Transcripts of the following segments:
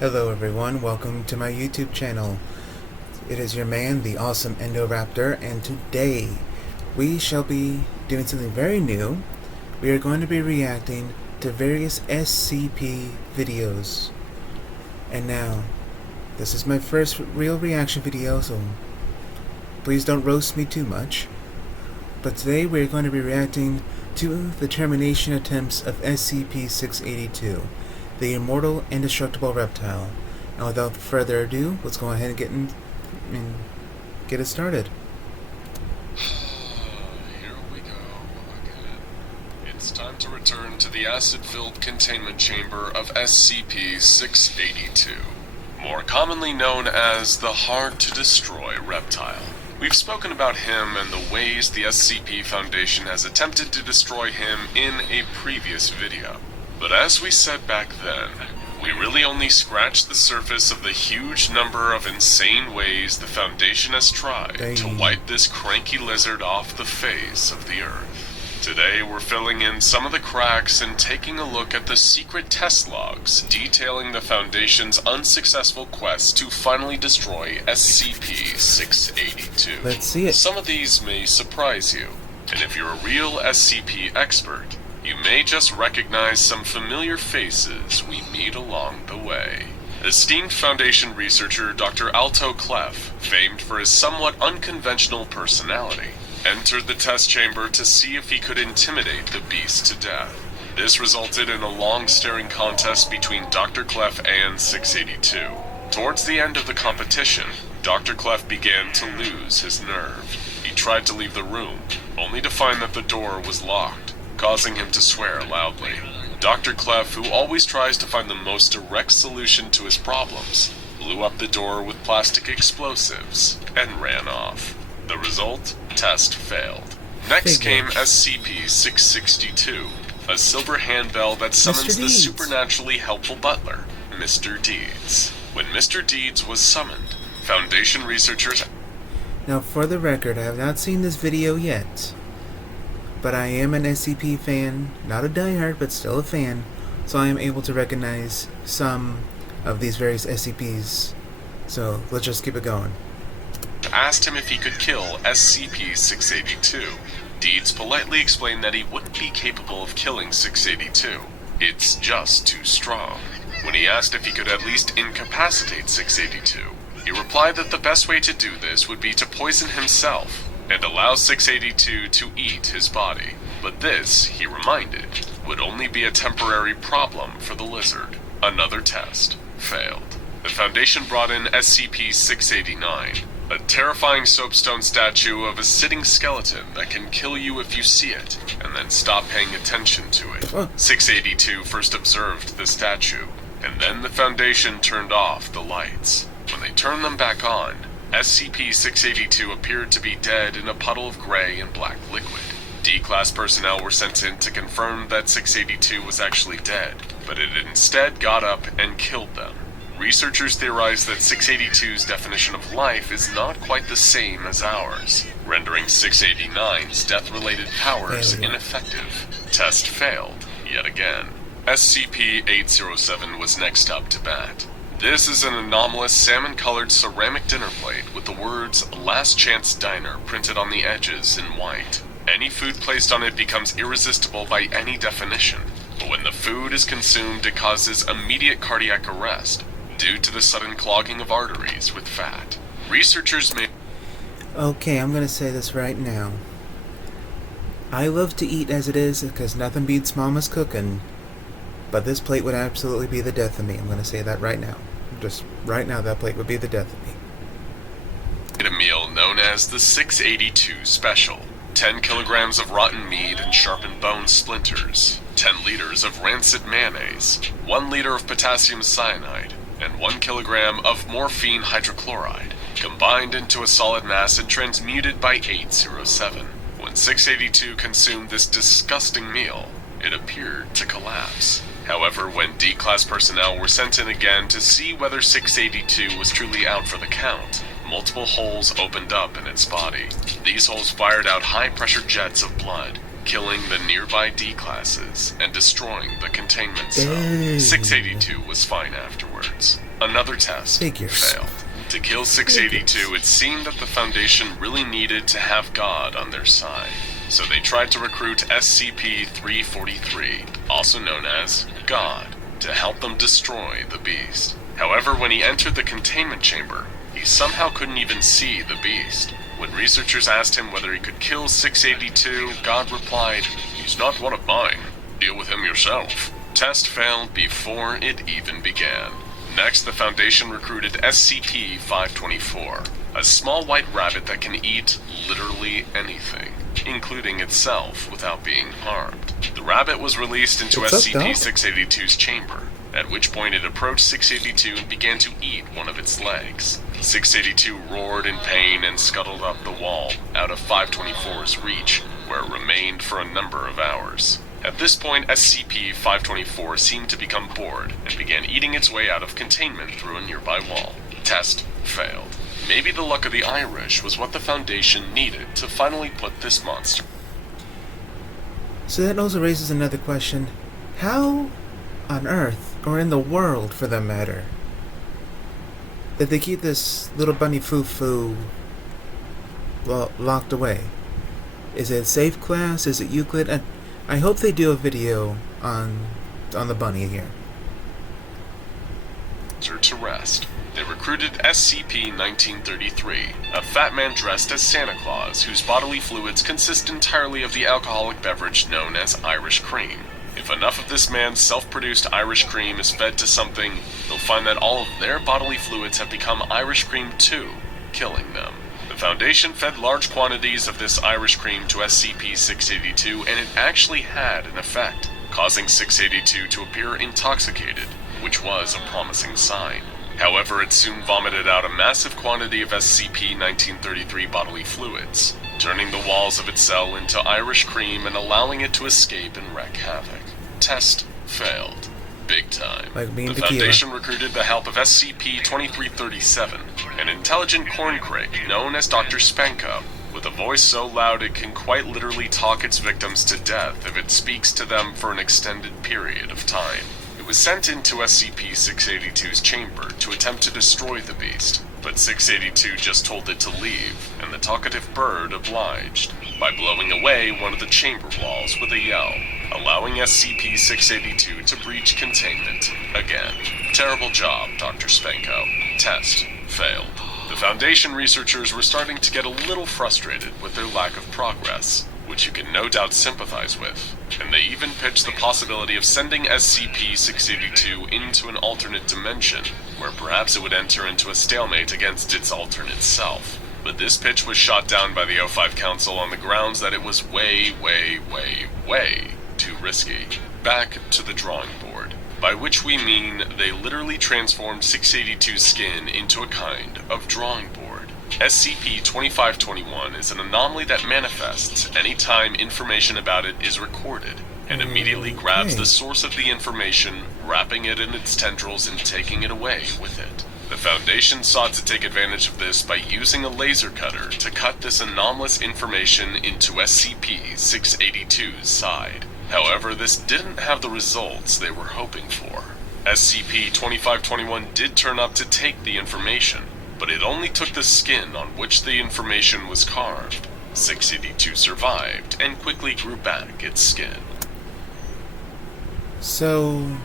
Hello everyone, welcome to my YouTube channel. It is your man, the awesome Endoraptor, and today we shall be doing something very new. We are going to be reacting to various SCP videos. And now, this is my first real reaction video, so please don't roast me too much. But today we're going to be reacting to the termination attempts of SCP-682. The immortal, indestructible reptile. And without further ado, let's go ahead and get it started. Here we go again. It's time to return to the acid-filled containment chamber of SCP-682, more commonly known as the Hard-to-Destroy Reptile. We've spoken about him and the ways the SCP Foundation has attempted to destroy him in a previous video. But as we said back then, we really only scratched the surface of the huge number of insane ways the Foundation has tried to wipe this cranky lizard off the face of the Earth. Today we're filling in some of the cracks and taking a look at the secret test logs detailing the Foundation's unsuccessful quest to finally destroy SCP-682. Let's see it. Some of these may surprise you, and if you're a real SCP expert, you may just recognize some familiar faces we meet along the way. Esteemed Foundation researcher Dr. Alto Clef, famed for his somewhat unconventional personality, entered the test chamber to see if he could intimidate the beast to death. This resulted in a long staring contest between Dr. Clef and 682. Towards the end of the competition, Dr. Clef began to lose his nerve. He tried to leave the room, only to find that the door was locked, causing him to swear loudly. Dr. Clef, who always tries to find the most direct solution to his problems, blew up the door with plastic explosives and ran off. The result? Test failed. Next came SCP-662, a silver handbell that summons the supernaturally helpful butler, Mr. Deeds. When Mr. Deeds was summoned, Foundation researchers... Now for the record, I have not seen this video yet, but I am an SCP fan, not a diehard, but still a fan, so I am able to recognize some of these various SCPs. So let's just keep it going. Asked him if he could kill SCP-682. Deeds politely explained that he wouldn't be capable of killing 682. It's just too strong. When he asked if he could at least incapacitate 682, he replied that the best way to do this would be to poison himself and allow 682 to eat his body. But this, he reminded, would only be a temporary problem for the lizard. Another test failed. The Foundation brought in SCP-689, a terrifying soapstone statue of a sitting skeleton that can kill you if you see it, and then stop paying attention to it. 682 first observed the statue, and then the Foundation turned off the lights. When they turned them back on, SCP-682 appeared to be dead in a puddle of gray and black liquid. D-Class personnel were sent in to confirm that 682 was actually dead, but it instead got up and killed them. Researchers theorize that 682's definition of life is not quite the same as ours, rendering 689's death-related powers ineffective. Test failed, yet again. SCP-807 was next up to bat. This is an anomalous salmon-colored ceramic dinner plate with the words "Last Chance Diner" printed on the edges in white. Any food placed on it becomes irresistible by any definition, but when the food is consumed it causes immediate cardiac arrest due to the sudden clogging of arteries with fat. Researchers may... Okay, I'm gonna say this right now. I love to eat as it is because nothing beats Mama's cooking, but this plate would absolutely be the death of me. I'm gonna say that right now. Just right now, that plate would be the death of me. A meal known as the 682 Special. 10 kilograms of rotten meat and sharpened bone splinters, 10 liters of rancid mayonnaise, 1 liter of potassium cyanide, and 1 kilogram of morphine hydrochloride, combined into a solid mass and transmuted by 807. When 682 consumed this disgusting meal, it appeared to collapse. However, when D-Class personnel were sent in again to see whether 682 was truly out for the count, multiple holes opened up in its body. These holes fired out high-pressure jets of blood, killing the nearby D classes and destroying the containment cell. Dang. 682 was fine afterwards. Another test failed. To kill 682, it seemed that the Foundation really needed to have God on their side. So they tried to recruit SCP-343, also known as God, to help them destroy the beast. However, when he entered the containment chamber, he somehow couldn't even see the beast. When researchers asked him whether he could kill 682, God replied, "He's not one of mine. Deal with him yourself." Test failed before it even began. Next, the Foundation recruited SCP-524, a small white rabbit that can eat literally anything, including itself, without being harmed. The rabbit was released into SCP-682's chamber, at which point it approached 682 and began to eat one of its legs. 682 roared in pain and scuttled up the wall, out of 524's reach, where it remained for a number of hours. At this point, SCP-524 seemed to become bored and began eating its way out of containment through a nearby wall. Test failed. Maybe the luck of the Irish was what the Foundation needed to finally put this monster. So that also raises another question. How on Earth, or in the world for that matter, did they keep this little bunny foo-foo locked away? Is it Safe Class? Is it Euclid? I hope they do a video on the bunny here. To rest. They recruited SCP-1933, a fat man dressed as Santa Claus whose bodily fluids consist entirely of the alcoholic beverage known as Irish cream. If enough of this man's self-produced Irish cream is fed to something, they'll find that all of their bodily fluids have become Irish cream too, killing them. The Foundation fed large quantities of this Irish cream to SCP-682, and it actually had an effect, causing 682 to appear intoxicated, which was a promising sign. However, it soon vomited out a massive quantity of SCP-1933 bodily fluids, turning the walls of its cell into Irish cream and allowing it to escape and wreak havoc. Test failed. Big time. The Foundation recruited the help of SCP-2337, an intelligent corncrake known as Dr. Spanko, with a voice so loud it can quite literally talk its victims to death if it speaks to them for an extended period of time. It was sent into SCP-682's chamber to attempt to destroy the beast, but 682 just told it to leave, and the talkative bird obliged, by blowing away one of the chamber walls with a yell, allowing SCP-682 to breach containment again. Terrible job, Dr. Spanko. Test failed. The Foundation researchers were starting to get a little frustrated with their lack of progress, which you can no doubt sympathize with, and they even pitched the possibility of sending SCP-682 into an alternate dimension, where perhaps it would enter into a stalemate against its alternate self. But this pitch was shot down by the O5 Council on the grounds that it was way too risky. Back to the drawing board, by which we mean they literally transformed 682's skin into a kind of drawing board. SCP-2521 is an anomaly that manifests anytime information about it is recorded, and immediately grabs the source of the information, wrapping it in its tendrils and taking it away with it. The Foundation sought to take advantage of this by using a laser cutter to cut this anomalous information into SCP-682's side. However, this didn't have the results they were hoping for. SCP-2521 did turn up to take the information, but it only took the skin on which the information was carved. 682 survived and quickly grew back its skin. So,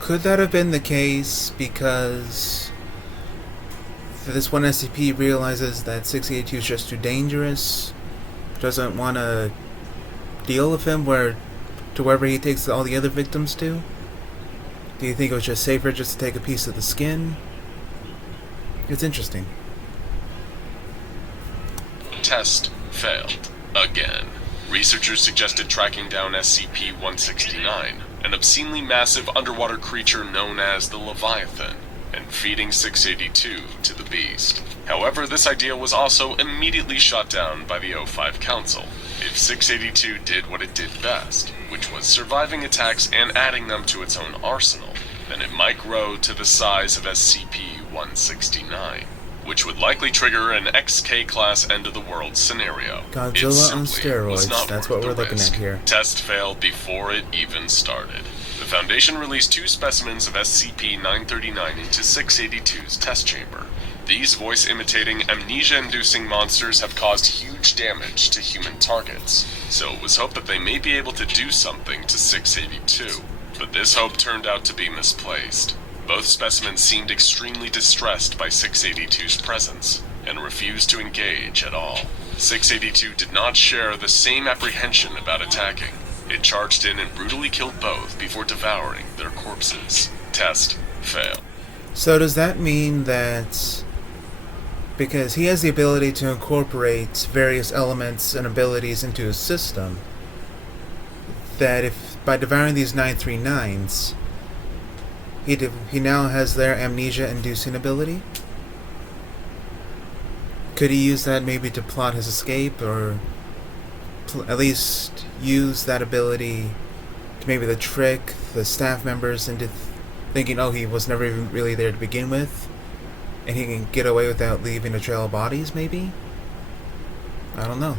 could that have been the case because this one SCP realizes that 682 is just too dangerous, doesn't want to deal with him to wherever he takes all the other victims to? Do you think it was just safer just to take a piece of the skin? It's interesting. Test failed. Again. Researchers suggested tracking down SCP-169, an obscenely massive underwater creature known as the Leviathan, and feeding 682 to the beast. However, this idea was also immediately shot down by the O5 Council. If 682 did what it did best, which was surviving attacks and adding them to its own arsenal, then it might grow to the size of SCP-169. which would likely trigger an XK Class end-of-the-world scenario. Godzilla on steroids, that's what we're looking at here. Test failed before it even started. The Foundation released 2 specimens of SCP-939 into 682's test chamber. These voice-imitating, amnesia-inducing monsters have caused huge damage to human targets, so it was hoped that they may be able to do something to 682. But this hope turned out to be misplaced. Both specimens seemed extremely distressed by 682's presence, and refused to engage at all. 682 did not share the same apprehension about attacking. It charged in and brutally killed both before devouring their corpses. Test failed. So does that mean that because he has the ability to incorporate various elements and abilities into his system, that if by devouring these 939s, he now has their amnesia-inducing ability? Could he use that maybe to plot his escape, or at least use that ability to maybe to trick the staff members into thinking, oh, he was never even really there to begin with, and he can get away without leaving a trail of bodies, maybe? I don't know.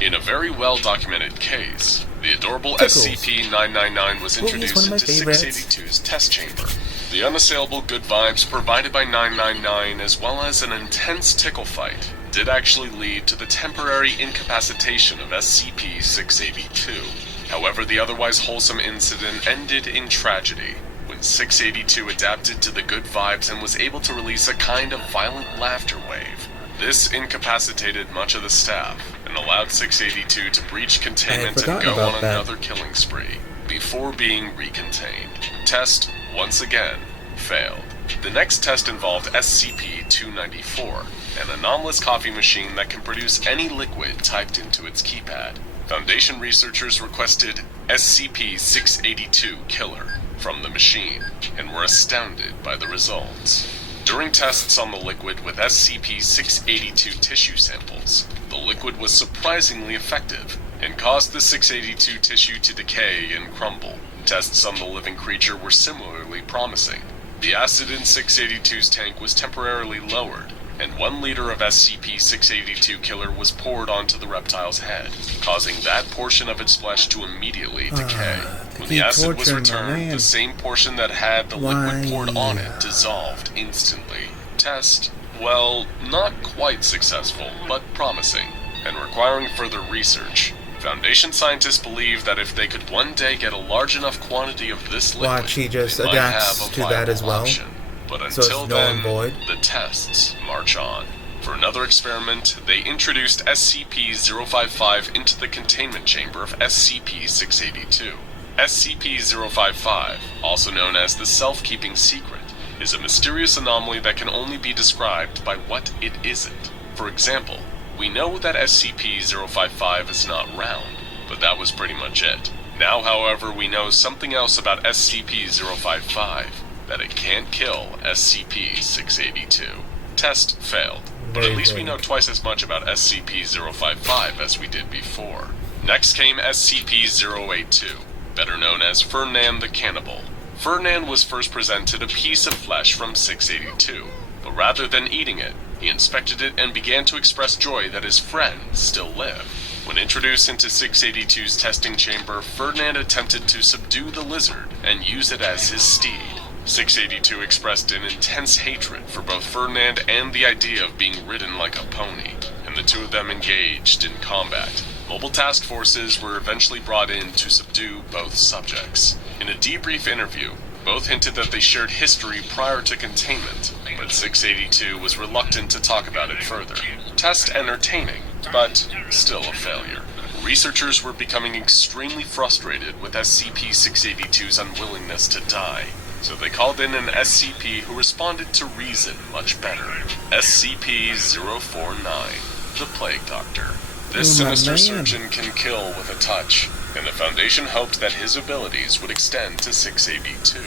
In a very well-documented case, the adorable Tickles. SCP-999 was introduced into 682's test chamber. The unassailable good vibes provided by 999, as well as an intense tickle fight, did actually lead to the temporary incapacitation of SCP-682. However, the otherwise wholesome incident ended in tragedy, when 682 adapted to the good vibes and was able to release a kind of violent laughter wave. This incapacitated much of the staff, and allowed 682 to breach containment and go on another killing spree, before being recontained. Test, once again, failed. The next test involved SCP-294, an anomalous coffee machine that can produce any liquid typed into its keypad. Foundation researchers requested SCP-682 Killer from the machine, and were astounded by the results. During tests on the liquid with SCP-682 tissue samples, the liquid was surprisingly effective, and caused the 682 tissue to decay and crumble. Tests on the living creature were similarly promising. The acid in 682's tank was temporarily lowered, and 1 liter of SCP-682 Killer was poured onto the reptile's head, causing that portion of its flesh to immediately decay. When the acid was returned, the same portion that had the liquid poured on it dissolved instantly. Test, well, not quite successful, but promising, and requiring further research. Foundation scientists believe that if they could one day get a large enough quantity of this liquid, watch, he just they might adapts have a to that as well. option. But So it's until null and then, void. the tests march on. For another experiment, they introduced SCP-055 into the containment chamber of SCP-682. SCP-055, also known as the Self-Keeping Secret, is a mysterious anomaly that can only be described by what it isn't. For example, we know that SCP-055 is not round, but that was pretty much it. Now, however, we know something else about SCP-055, that it can't kill SCP-682. Test failed, but at least we know twice as much about SCP-055 as we did before. Next came SCP-082, better known as Fernand the Cannibal. Fernand was first presented a piece of flesh from 682, but rather than eating it, he inspected it and began to express joy that his friend still lived. When introduced into 682's testing chamber, Fernand attempted to subdue the lizard and use it as his steed. 682 expressed an intense hatred for both Fernand and the idea of being ridden like a pony, and the two of them engaged in combat. Mobile task forces were eventually brought in to subdue both subjects. In a debrief interview, both hinted that they shared history prior to containment, but 682 was reluctant to talk about it further. Test entertaining, but still a failure. Researchers were becoming extremely frustrated with SCP-682's unwillingness to die, so they called in an SCP who responded to reason much better. SCP-049, the Plague Doctor. This sinister surgeon can kill with a touch, and the Foundation hoped that his abilities would extend to 682.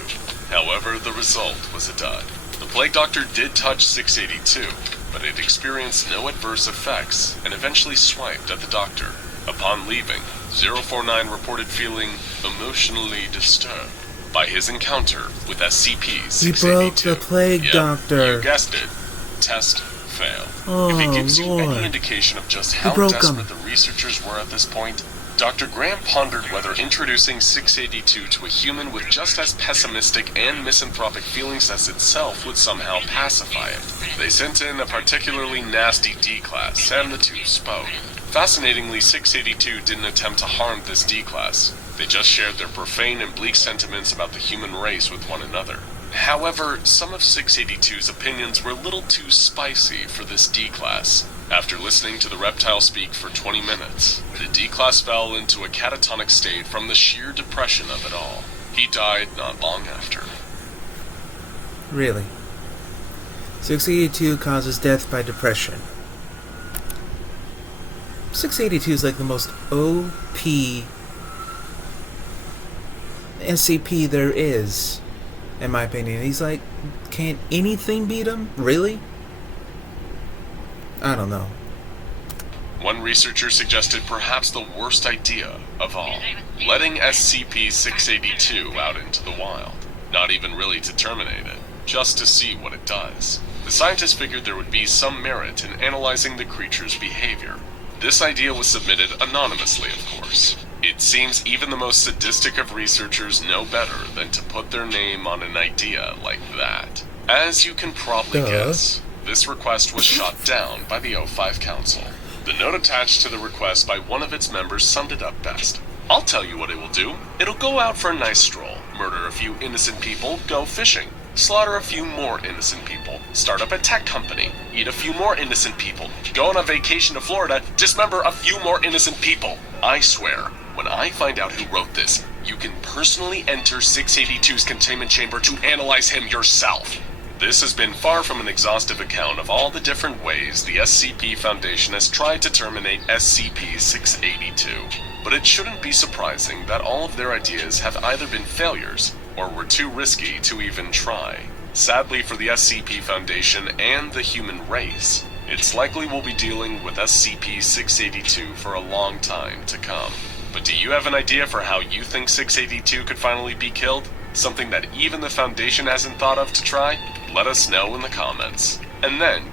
However, the result was a dud. The Plague Doctor did touch 682, but it experienced no adverse effects and eventually swiped at the Doctor. Upon leaving, 049 reported feeling emotionally disturbed by his encounter with SCP-682. He broke the plague, Yep, Doctor. You guessed it. Test fail. Oh, if he gives you any Lord. indication of just how broke desperate him. the researchers were at this point, Dr. Graham pondered whether introducing 682 to a human with just as pessimistic and misanthropic feelings as itself would somehow pacify it. They sent in a particularly nasty D-Class, and the two spoke. Fascinatingly, 682 didn't attempt to harm this D-Class. They just shared their profane and bleak sentiments about the human race with one another. However, some of 682's opinions were a little too spicy for this D-Class. After listening to the reptile speak for 20 minutes, the D-Class fell into a catatonic state from the sheer depression of it all. He died not long after. Really? 682 causes death by depression. 682 is like the most OP SCP there is, in my opinion. He's like, can't anything beat him? Really? I don't know. One researcher suggested perhaps the worst idea of all, letting SCP-682 out into the wild. Not even really to terminate it, just to see what it does. The scientists figured there would be some merit in analyzing the creature's behavior. This idea was submitted anonymously, of course. It seems even the most sadistic of researchers know better than to put their name on an idea like that. As you can probably guess, this request was shot down by the O5 Council. The note attached to the request by one of its members summed it up best. I'll tell you what it will do. It'll go out for a nice stroll, murder a few innocent people, go fishing, slaughter a few more innocent people, start up a tech company, eat a few more innocent people, go on a vacation to Florida, dismember a few more innocent people. I swear, when I find out who wrote this, you can personally enter 682's containment chamber to analyze him yourself. This has been far from an exhaustive account of all the different ways the SCP Foundation has tried to terminate SCP-682. But it shouldn't be surprising that all of their ideas have either been failures or were too risky to even try. Sadly for the SCP Foundation and the human race, it's likely we'll be dealing with SCP-682 for a long time to come. But do you have an idea for how you think 682 could finally be killed? Something that even the Foundation hasn't thought of to try? Let us know in the comments. And then